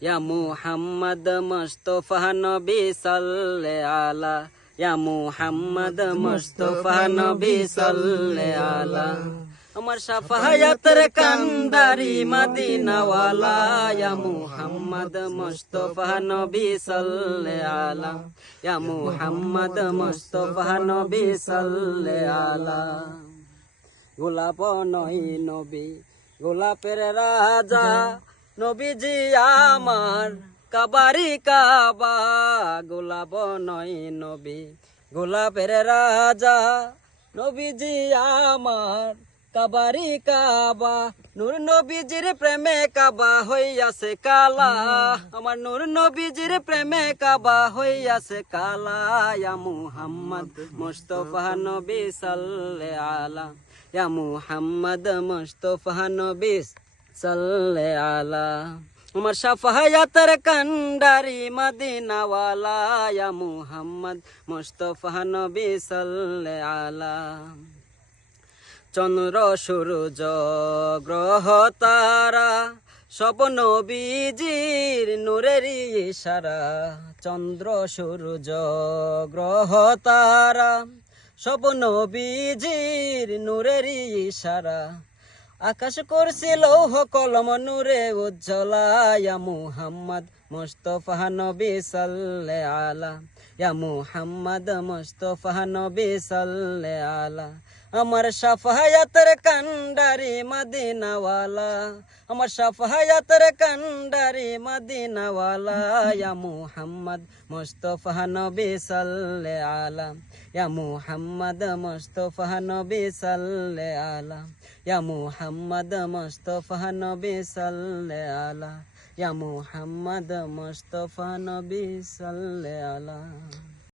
ইয়া মুহাম্মদ মুস্তাফা নবী সাল্লে আলা ইয়া মুহাম্মদ মুস্তাফা নবী সাল্লে আলা আমার শাফায়াতের কান্ডারি মদিনাওয়ালা ইয়া মুহাম্মদ মুস্তাফা নবী সাল্লে আলা ইয়া মুহাম্মদ মুস্তাফা নবী সাল্লে আলা গোলাপ নই নবী গোলাপের রাজা নবীজি আমার কাবারি কাবা গোলাপ নই নবী গোলাপের রাজা নবীজি আমার কাবারি কাবা নূর নবীজির প্রেমে কাবা হইয়াছে কালা আমার নূর নবীজির প্রেমে কাবা হইয়াছে কালা ইয়া মুহাম্মদ মুস্তাফা নবী সাল্লে আলা ইয়া মুহাম্মদ মুস্তাফা নবী সাল্লে আলা আমার শাফায়াতের কান্ডারি মদিনাওয়ালা ইয়া মুহাম্মদ মুস্তাফা নবী সাল্লে আলা চন্দ্র সূর্য গ্রহ তারা সব নবীজির নূরের ইশারা চন্দ্র সূর্য গ্রহ তারা সব নবীজির নূরের ইশারা আকাশ করছিল কলম নূরে উজ্জ্বলা ইয়া মুহাম্মদ মুস্তাফা নবী সাল্লে আলা ইয়া মুহাম্মদ মুস্তাফা নবী সাল্লে আলা আমার শাফায়াতের কান্ডারি মদিনাওয়ালা আমার শাফায়াতের কান্ডারি মদিনাওয়ালা ইয়া মুহাম্মদ মুস্তাফা নবী সাল্লে আলা ইয়া মুহাম্মদ মুস্তাফা নবী সাল্লে আলা ইয়া মুহাম্মদ মুস্তাফা নবী সাল্লে আলা ইয়া মুহাম্মদ মুস্তাফা নবী সাল্লে আলা